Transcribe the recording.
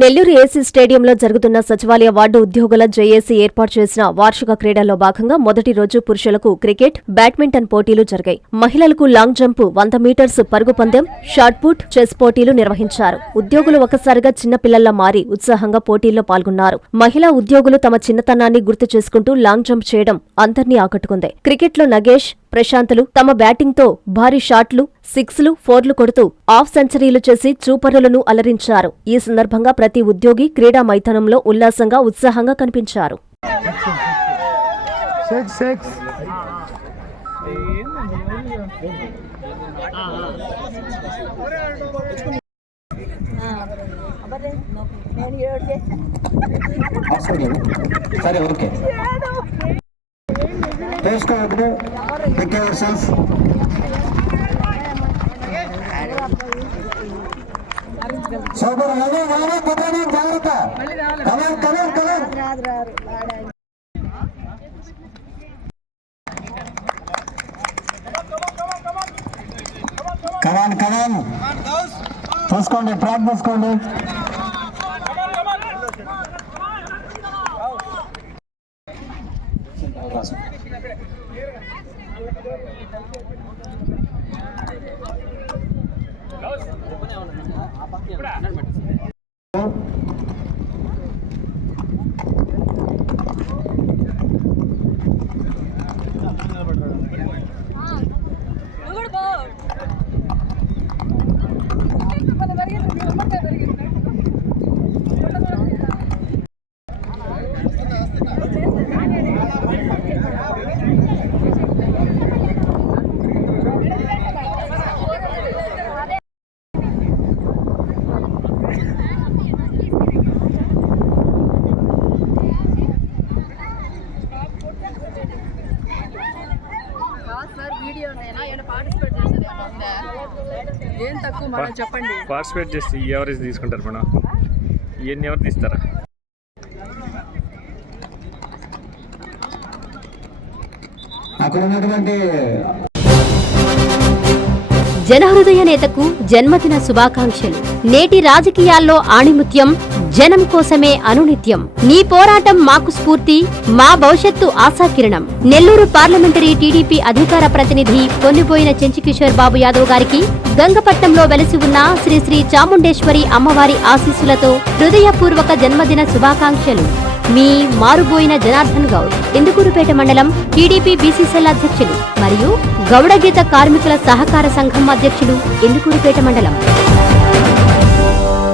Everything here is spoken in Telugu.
నెల్లూరు ఏసీ స్టేడియంలో జరుగుతున్న సచివాలయ వార్డు ఉద్యోగుల జేఏసీ ఏర్పాటు చేసిన వార్షిక క్రీడల్లో భాగంగా మొదటి రోజు పురుషులకు క్రికెట్, బ్యాడ్మింటన్ పోటీలు జరిగాయి. మహిళలకు లాంగ్ జంప్, 100 మీటర్స్ పరుగు పందెం, షాట్ పుట్, చెస్ పోటీలు నిర్వహించారు. ఉద్యోగులు ఒక్కసారిగా చిన్నపిల్లల్లా మారి ఉత్సాహంగా పోటీల్లో పాల్గొన్నారు. మహిళా ఉద్యోగులు తమ చిన్నతనాన్ని గుర్తు చేసుకుంటూ లాంగ్ జంప్ చేయడం అందర్నీ ఆకట్టుకుంది. క్రికెట్లో నగేష్, ప్రశాంతులు తమ బ్యాటింగ్తో భారీ షాట్లు, 6లు, 4లు కొడుతూ హాఫ్ సెంచరీలు చేసి చూపరులను అలరించారు. ఈ సందర్భంగా ప్రతి ఉద్యోగి క్రీడా మైదానంలో ఉల్లాసంగా, ఉత్సాహంగా కనిపించారు. చూసుకోండి, ట్రాక్ తీసుకోండి. పార్టిసిపేట్ చేసి ఎవరైతే తీసుకుంటారు మేడం? ఇవన్నీ ఎవరు తీస్తారా? అక్కడ ఉన్నటువంటి జనహృదయ నేతకు జన్మదిన శుభాకాంక్షలు. నేటి రాజకీయాల్లో ఆణిముత్యం, జనం కోసమే అనునిత్యం. నీ పోరాటం మాకు స్ఫూర్తి, మా భవిష్యత్తు ఆశాకిరణం. నెల్లూరు పార్లమెంటరీ టీడీపీ అధికార ప్రతినిధి పొన్నిపోయిన చెంచుకిషోర్ బాబు యాదవ్ గారికి గంగపట్నంలో వెలసి ఉన్న శ్రీ శ్రీ చాముండేశ్వరి అమ్మవారి ఆశీస్సులతో హృదయపూర్వక జన్మదిన శుభాకాంక్షలు. మీ మారుబోయిన జనార్దన్ గౌడ్, ఇందుకూరుపేట మండలం టీడీపీ బీసీసీఎల్ అధ్యక్షులు మరియు గౌడగీత కార్మికుల సహకార సంఘం అధ్యక్షులు, ఇందుకూరుపేట మండలం.